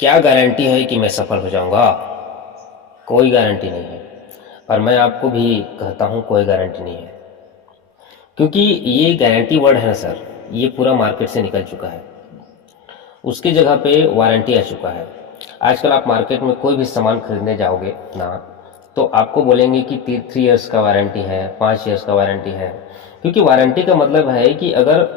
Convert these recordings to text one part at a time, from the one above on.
क्या गारंटी है कि मैं सफल हो जाऊंगा? कोई गारंटी नहीं है। और मैं आपको भी कहता हूँ कोई गारंटी नहीं है, क्योंकि ये गारंटी वर्ड है ना सर, ये पूरा मार्केट से निकल चुका है। उसकी जगह पे वारंटी आ चुका है। आजकल आप मार्केट में कोई भी सामान खरीदने जाओगे ना, तो आपको बोलेंगे कि 3 इयर्स का वारंटी है, 5 इयर्स का वारंटी है। क्योंकि वारंटी का मतलब है कि अगर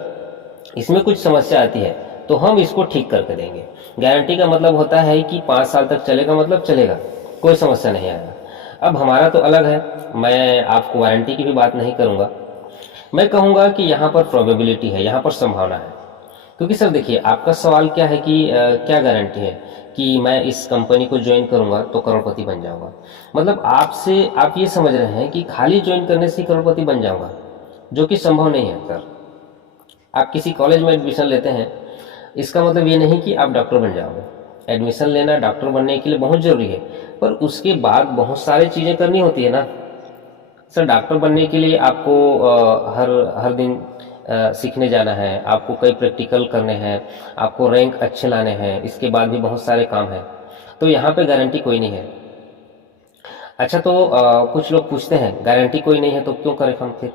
इसमें कुछ समस्या आती है तो हम इसको ठीक करके देंगे। गारंटी का मतलब होता है कि 5 साल तक चलेगा, मतलब चलेगा, कोई समस्या नहीं आएगा। अब हमारा तो अलग है। मैं आपको वारंटी की भी बात नहीं करूंगा। मैं कहूंगा कि यहाँ पर प्रोबेबिलिटी है, यहाँ पर संभावना है। क्योंकि सर देखिए, आपका सवाल क्या है कि क्या गारंटी है कि मैं इस कंपनी को ज्वाइन करूंगा तो करोड़पति बन जाऊंगा। मतलब आपसे आप ये समझ रहे हैं कि खाली ज्वाइन करने से ही करोड़पति बन जाऊंगा, जो कि संभव नहीं है सर। आप किसी कॉलेज में एडमिशन लेते हैं, इसका मतलब ये नहीं कि आप डॉक्टर बन जाओगे। एडमिशन लेना डॉक्टर बनने के लिए बहुत ज़रूरी है, पर उसके बाद बहुत सारी चीज़ें करनी होती है ना सर। डॉक्टर बनने के लिए आपको हर हर दिन सीखने जाना है, आपको कई प्रैक्टिकल करने हैं, आपको रैंक अच्छे लाने हैं, इसके बाद भी बहुत सारे काम हैं। तो यहाँ पे गारंटी कोई नहीं है। अच्छा, तो कुछ लोग पूछते हैं गारंटी कोई नहीं है तो क्यों करें हम फिर।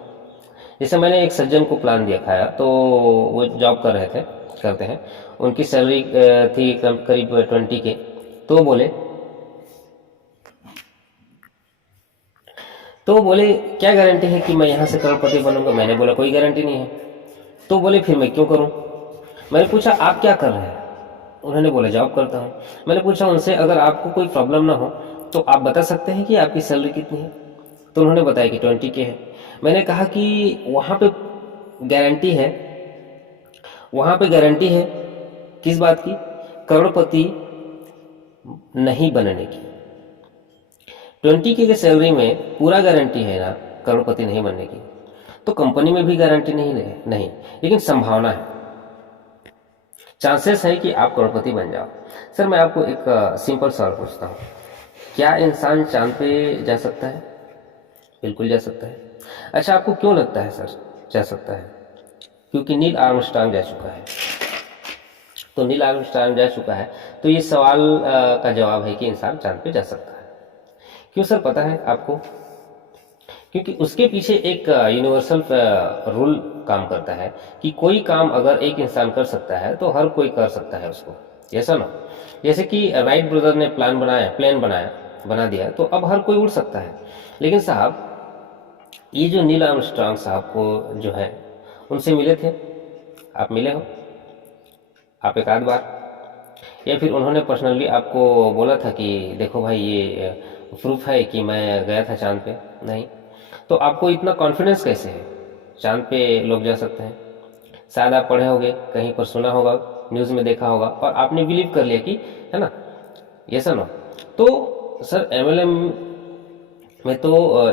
जैसे मैंने एक सज्जन को प्लान दिखाया, तो वो जॉब कर रहे थे, करते हैं। उनकी सैलरी थी करीब 20 के। तो बोले क्या गारंटी है कि मैं यहाँ से करोड़पति बनूंगा? मैंने बोला कोई गारंटी नहीं है। तो बोले फिर मैं क्यों करूं? मैंने पूछा आप क्या कर रहे हैं? उन्होंने बोला जॉब करता हूँ। मैंने पूछा उनसे, अगर आपको कोई प्रॉब्लम ना हो तो आप बता सकते हैं कि आपकी सैलरी कितनी है? तो उन्होंने बताया कि 20 के है। मैंने कहा कि वहाँ पे गारंटी है, वहाँ पे गारंटी है किस बात की? करोड़पति नहीं बनने की। 20 के सैलरी में पूरा गारंटी है ना करोड़पति नहीं बनने की। तो कंपनी में भी गारंटी नहीं, लेकिन संभावना है, चांसेस है कि आप करोड़पति बन जाओ। सर मैं आपको एक सिंपल सवाल पूछता हूँ, क्या इंसान चांद पे जा सकता है? बिल्कुल जा सकता है। अच्छा, आपको क्यों लगता है सर जा सकता है? क्योंकि नील आर्मस्ट्रांग जा चुका है। तो नील आर्मस्ट्रांग जा चुका है, तो ये सवाल का जवाब है कि इंसान चांद पे जा सकता है। क्यों सर पता है आपको? क्योंकि उसके पीछे एक यूनिवर्सल रूल काम करता है कि कोई काम अगर एक इंसान कर सकता है तो हर कोई कर सकता है उसको। ऐसा ना, जैसे कि राइट ब्रदर ने प्लान बनाया, बना दिया, तो अब हर कोई उड़ सकता है। लेकिन साहब, ये जो नील आर्मस्ट्रांग साहब को जो है, उनसे मिले थे? आप मिले हो? आप एक आध बार, या फिर उन्होंने पर्सनली आपको बोला था कि देखो भाई ये प्रूफ है कि मैं गया था चांद पे? नहीं। तो आपको इतना कॉन्फिडेंस कैसे है चांद पे लोग जा सकते हैं? शायद आप पढ़े होंगे, कहीं पर सुना होगा, न्यूज़ में देखा होगा, और आपने बिलीव कर लिया कि है ना, ये सर ना। तो सर एमएलएम में तो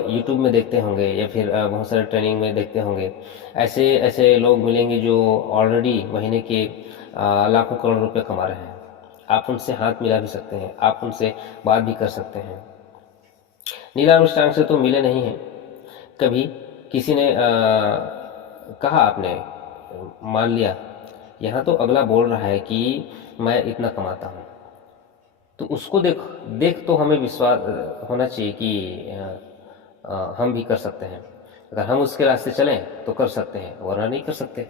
यूट्यूब में देखते होंगे, या फिर बहुत सारे ट्रेनिंग में देखते होंगे, ऐसे ऐसे लोग मिलेंगे जो ऑलरेडी महीने के लाखों करोड़ रुपए कमा रहे हैं। आप उनसे हाथ मिला भी सकते हैं, आप उनसे बात भी कर सकते हैं। नील आर्मस्ट्रांग से तो मिले नहीं हैं कभी। किसी ने कहा, आपने मान लिया। यहाँ तो अगला बोल रहा है कि मैं इतना कमाता हूँ, तो उसको देख देख तो हमें विश्वास होना चाहिए कि हम भी कर सकते हैं। अगर हम उसके रास्ते चलें तो कर सकते हैं, वरना नहीं कर सकते।